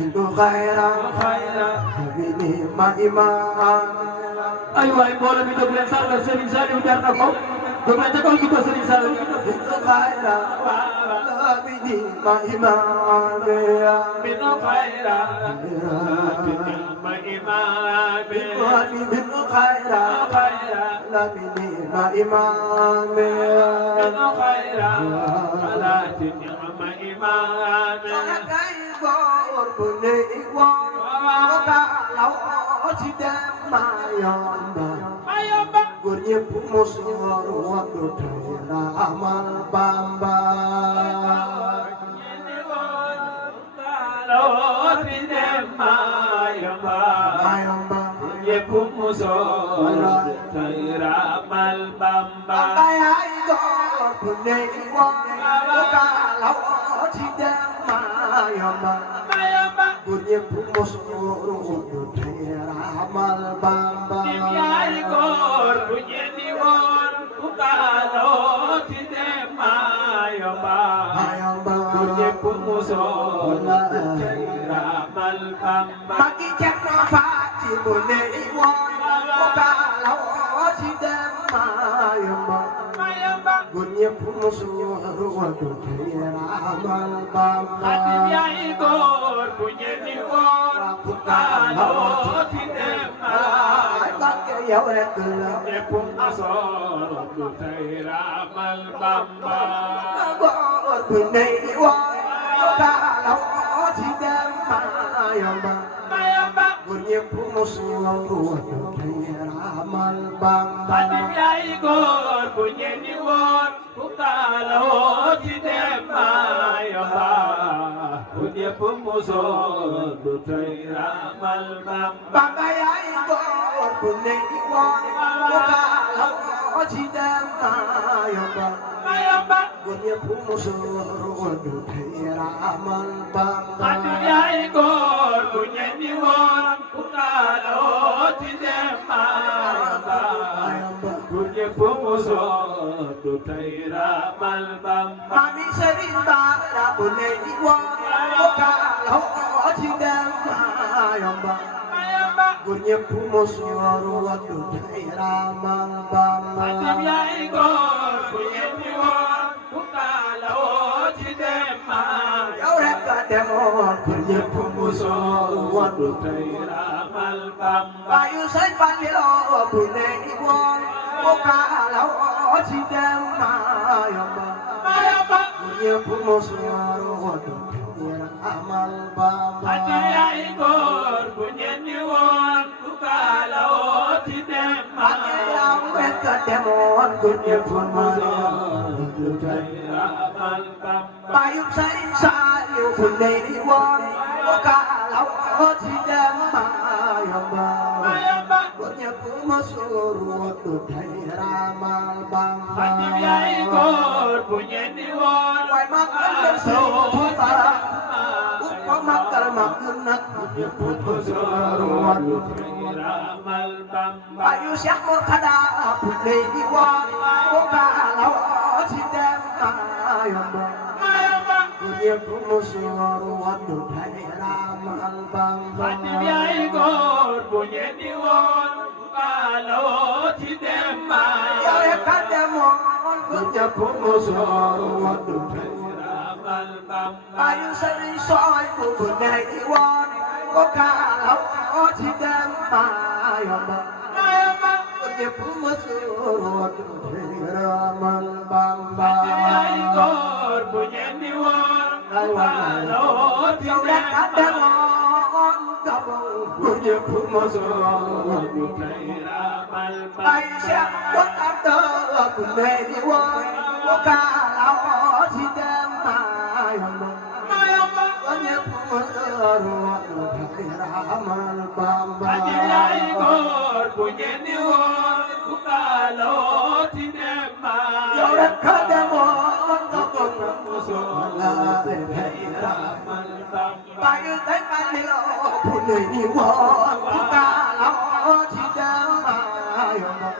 Hindu khaira Bini ma iman Ayo ay mbooloo mi jóg leen sargal Serigne Saliou jar na ko jóg leen ca kaw ñu ko Serigne Saliou Hindu khaira Bini ma iman Binu khayra Bini ma iman Hindu khaira Bini ma iman Binu khayra Bini ma iman Cái góor của nị quan có cả lão chỉ đem mà yonder Gurnya pumus waktu tera amal bamba Mayamba Cái ai góor của nị quan có cả lão chỉ đem mà yonder Gurnya pumus waktu tera amal bamba Maki chắc nó phá chỉ một nệ quan có cả lão chỉ đem mà Gùn nhếp phú sư ruột đồ thế ra mal bàm Phú cả lão chỉ đem mà Bác cái dấu em từ lão Gọi quỳnh nệ quan có cả lão chỉ đem mà Gùn nhếp phú sư ruột đồ thế ra mal bàm Bangkai ai góor của nị quan có cả lão chỉ đem mà Gùn nhếp phú sư ruột đồ thế ra mal bàm Mami serinda la boleh dibuang Kalau si demba Gurnya pumus waruat dudai ramal bamba Kau reka demon Gurnya pumus waruat dudai ramal bamba Bayu say panilo boleh dibuang Kalau si demba Gurnya pumus waruat dudai ramal bamba Demon gurnya Bayum sain sayu bunei won Kalau si dem mayamba Gurnya pumusur waktu dari ramal bamba Wai makan bersumpah Upah makal makunat Gurnya pumusur waktu Bayu siap murkada bunei won Kalau si dem mayamba Gurnya pumusur waktu dari ramal bamba Ya kademon gurnya pumusur waktu Bayu seri soy gurnya iwan Kalau si dem mayamba Gurnya pumusur waktu ramal bamba Ya kademon gurnya pumusur waktu Bayu siap buat ada gurnya iwan Kalau si dem mayamba Gurnya pumusur waktu ramal bamba Ya kademon Bayu thấy panilo bunei won Kalau si dem mayamba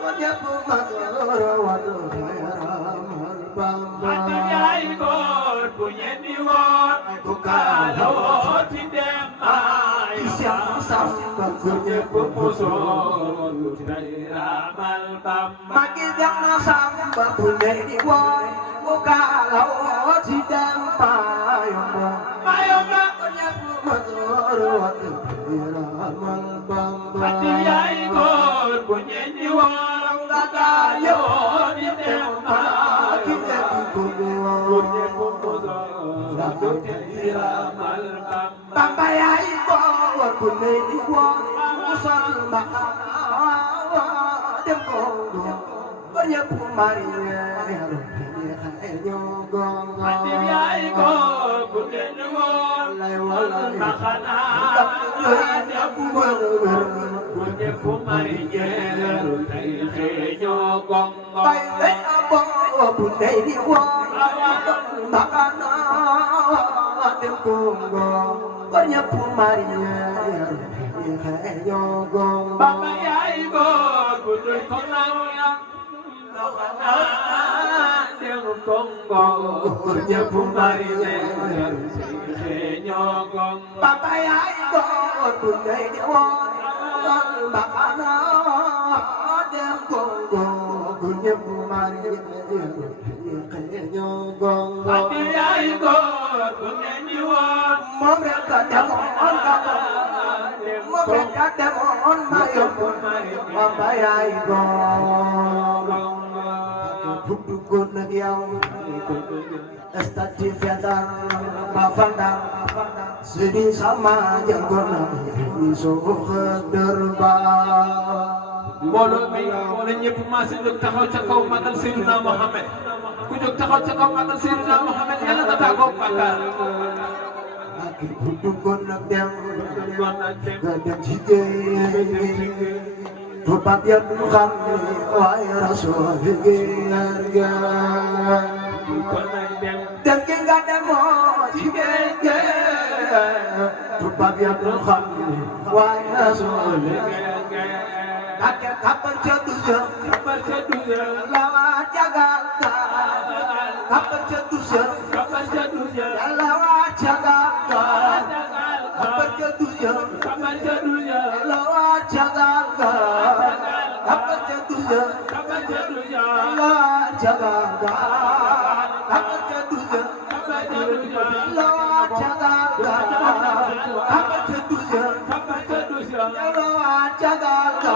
Gurnya pumusur waktu ramal bamba Kalau ñépp musoon day raamal Bamba magi dem na Samba bu ne di woy mu kaalawoo ci dem Mayomba Mayomba ñépp musoon day raamal Bamba ati yaay góor bu ñeen di woor nga gaayoo di dem ki nekk ko góor ñépp musoon day raamal Bamba Bamba yaay góor bu ne di woy mu sol mbaxana dem Congo ba ñépp mariñeero ñoo gongo ati yaay góor bu ñeen di woor lay wala mbaxana dem Congo bu ñépp mariñeero tey xeeñoo gongo bay day abo bu ne di woy mbaxana dem Congo ba ñépp mariñeero ñoo gongo Bamba yaay góor bu dul ko naw ya mbaxana dem Congo ñépp mariñeero tey xeeñoo gongo Bamba yaay góor bu ne di woy mbaxana dem Congo bu ñépp mariñeero ñoo gongo ati yaay góor bu ngeen di woor moom rek a demoon Gabon moom rek a demoon Mayomba Bamba yaay góor bu duggoon ak yow statut fédéral ba fanda Sëriñ sama jàngoon na ni soo xëdër ba mbooloo mi na ñëpp maase jóg taxaw ca kaw magal Seydina Mohamed ku jóg taxaw ca kaw magal Seydina Mohamed yàlla nga tàggoog bàkkaar ak bu duggoon ak dem nga dem ci géej tubaab ya du xam ni waaye rasul géer ga dem gi nga demoo ci géej ga tubaab ya du xam ni waaye rasul géer ga ak kapal ca dusya la waa jagal ga kapal ca dusya la waa jagal ga kapal ca dusya la waa jagal ga kapal ca dusya la waa jagal ga kapal ca dusya la waa jagal ga kapal ca dusya la waa jagal ga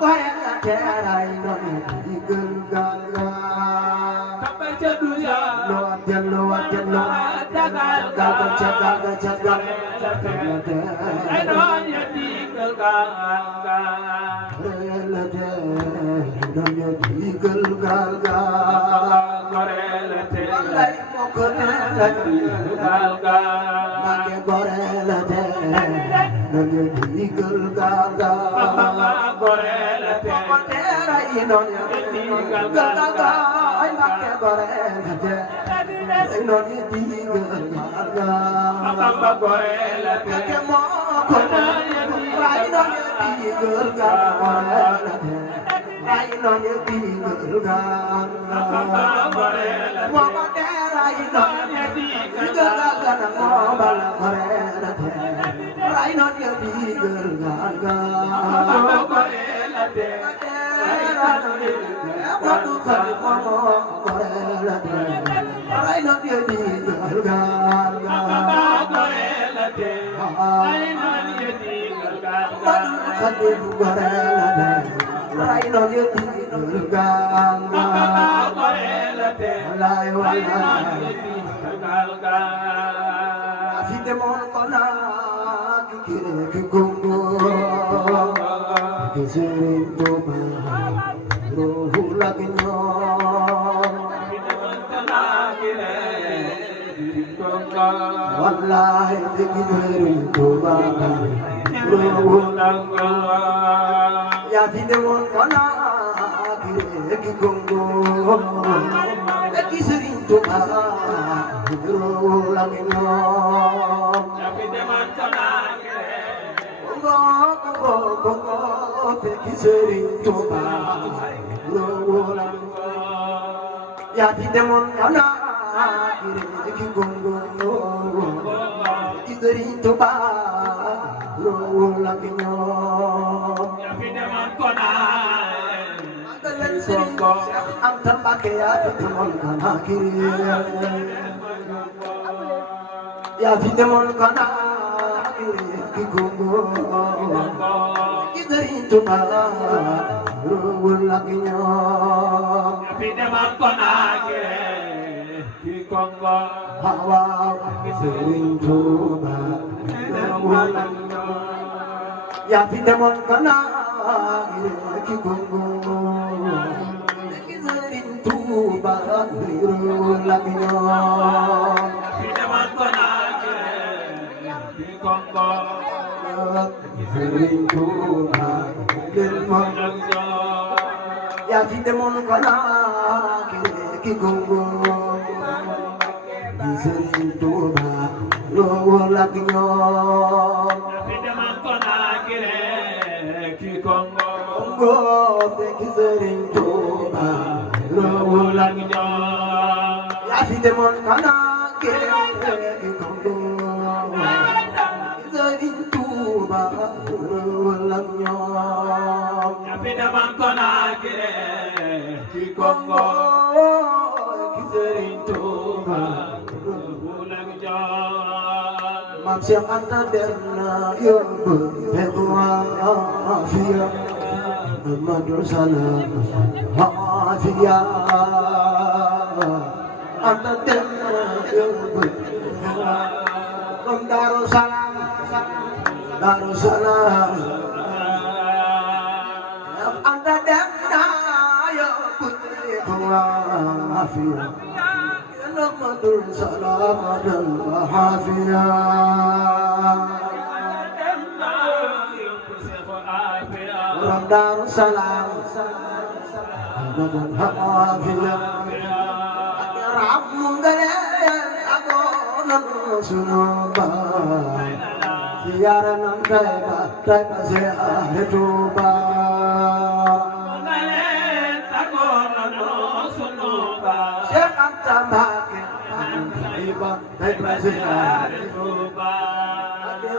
waaye nga teeray noonu digal gal ga lo watel lo watel lo gal ga ca gal relate noonu digal gal ga wallaay moo ko relate Mbàkke gorelate noonu digal gal ga moo teeray noonu gal ga ay Mbàkke gorelate noonu digal gal ga Mbàkke moo ko ray noonu digal gal gorelate ray noonu digal gal moo ko teeray noonu digal gal moo bala gorelate ray noonu digal gal wallahi dëgg Sëriñ Tuuba yaa fi demoon Conakry ki Congo dëgg Sëriñ Tuuba la ngi ñoom Congo dëgg Sëriñ Tuuba yaa fi demoon Conakry ki Congo dëgg Sëriñ Tuuba lool ak ñoom yaa fi demoon Konaay leen Sëriñ Cheikh Anta Mbacké yaa fi demoon Konaakiri yaa fi demoon Konaakiri ki gongo ki Sëriñ Tuuba lool ak ñoom yaa fi demoon Konaakiri ki gongo waaw Sëriñ Tuuba lool ak ñoom yaa fi demoon Konaakiri ki gongo ki Sëriñ Tuuba lool ak ñoom fi demoon Konaakiri ki gongo Sëriñ Tuuba lool ak ñoom yaa fi demoon Konaakiri ki gongo ki Sëriñ Tuuba lool ak ñoom fi demoon Konaakiri ki gongo ki Sëriñ Tuuba lool ak ñoom yaa fi demoon Konaakiri ki gongo ki Sëriñ Tuuba lool ak ñoom yaa fi demoon Konaakiri ki gongo ki Sëriñ Tuuba lool ak ñoom Maam Cheikh Anta dem na yóbbu fekk waafiya Amadou Salam waafiya Anta dem na yóbbu fekk Daaru Salaam Daaru Salaam Anta dem na yóbbu fekk waafiya Amadou Salam waafiya Borom Daaru Salaam Amadou waafiya Rabu nga leen agoon sunu baay ziyaara nan Tayba ziyaare Tuuba Cheikh Anta Mbacké Tayba ziyaare Tuuba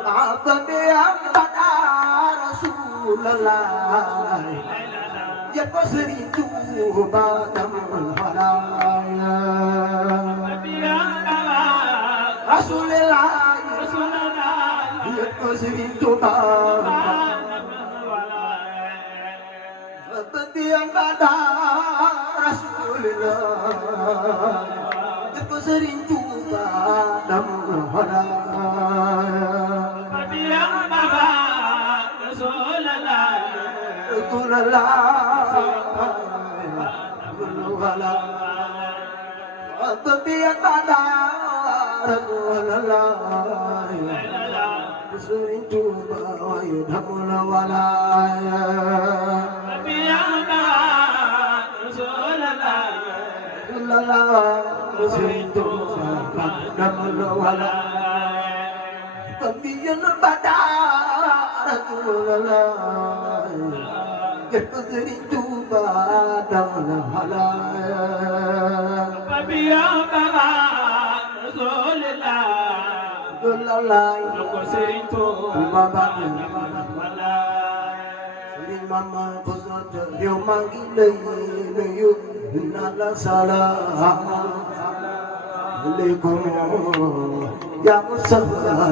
Abdi Bada Rasulallah yépp Sëriñ Tuuba damul halaaya Rasulullah yépp Sëriñ Tuuba Abdi Bada Rasulullah yépp Sëriñ Tuuba damul halaaya Sëriñ Tuuba yadhamul walaaya Sëriñ Tuuba yadhamul walaaya Tabiyan Badarasulullah yépp Sëriñ Tuuba yadhamul walaaya Sëriñ Tuuba Sëriñ Mama Kossota yow maa ngi lay nuyu naan la salaam aleykum yaa Mustafa